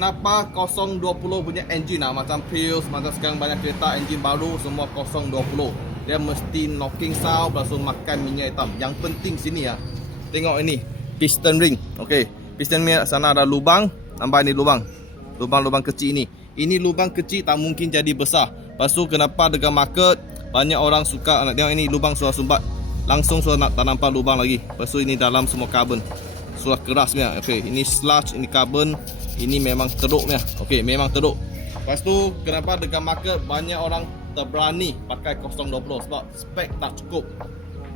Kenapa 020 punya engine macam Prius, macam sekarang banyak kereta engine baru semua 020. Dia mesti knocking sound, lepas tu makan minyak hitam. Yang penting sini tengok ini piston ring. Okey, piston ring sana ada lubang. Nampak ini lubang. Lubang-lubang kecil ini. Ini lubang kecil tak mungkin jadi besar. Lepas tu kenapa dekat market banyak orang suka nak tengok ini lubang sudah sumbat. Langsung sudah tak nampak lubang lagi. Lepas tu ini dalam semua karbon. Sudah kerasnya. Okey, ini sludge, ini karbon. Ini memang teruknya. Okey, memang teruk. Lepas tu kenapa dekat market banyak orang terberani pakai 020 sebab spek tak cukup.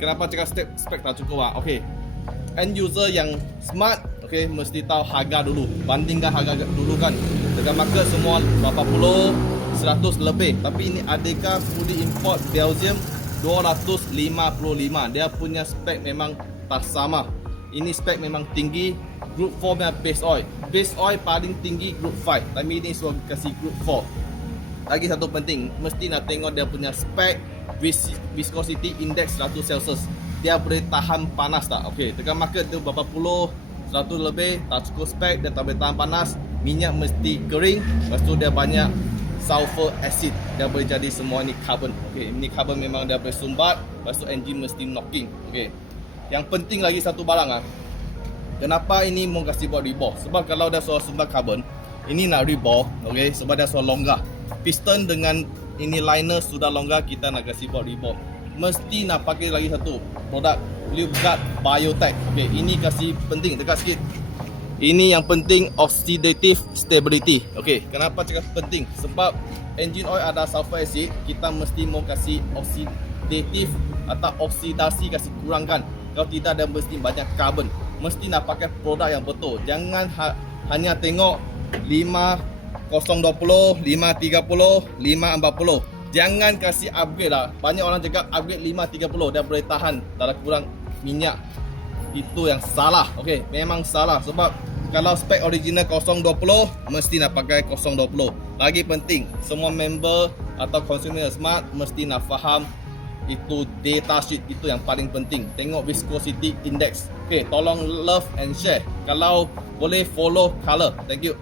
Kenapa cakap spek tak cukup Okey. End user yang smart mesti tahu harga dulu. Bandingkan harga dulu kan. Dekat market semua berapa puluh 100 lebih. Tapi ini adakah fully import Belgium 255. Dia punya spek memang tak sama. Ini spek memang tinggi. Group 4 punya base oil. Base oil paling tinggi group 5. Tapi ini suruh kasih group 4. Lagi satu penting, mesti nak tengok dia punya spek viscosity index 100 Celsius. Dia boleh tahan panas tak? Okey, dekat market tu berapa puluh 100 lebih tak cukup spek, dia tak boleh tahan panas. Minyak mesti kering. Lepas tu dia banyak sulfur acid. Dia boleh jadi semua ni carbon. Okey, ini carbon memang dia boleh sumbat. Lepas tu engine mesti knocking. Okey. Yang penting lagi satu barang kenapa ini mau kasih buat rebore? Sebab kalau dia suruh sumbat carbon, ini nak rebore, okey, sebab dia suruh longgar. Piston dengan ini liner sudah longgar, kita nak kasih buat rebore. Mesti nak pakai lagi satu produk Lube-Guard Biotech. Okey, ini kasih penting dekat sikit. Ini yang penting oxidative stability. Okey, kenapa cakap penting? Sebab engine oil ada sulfur acid, kita mesti mau kasih oxidative atau oksidasi kasih kurangkan. Kalau tidak dia mesti banyak karbon. Mesti nak pakai produk yang betul. Jangan hanya tengok 5020, 530, 540. Jangan kasih upgrade Banyak orang cakap upgrade 530 dia boleh tahan, tak ada kurang minyak. Itu yang salah. Okey, memang salah sebab kalau spek original 020 mesti nak pakai 020. Lagi penting, semua member atau consumer smart mesti nak faham itu data sheet, itu yang paling penting. Tengok viscosity index. Okey, tolong love and share. Kalau boleh follow color. Thank you.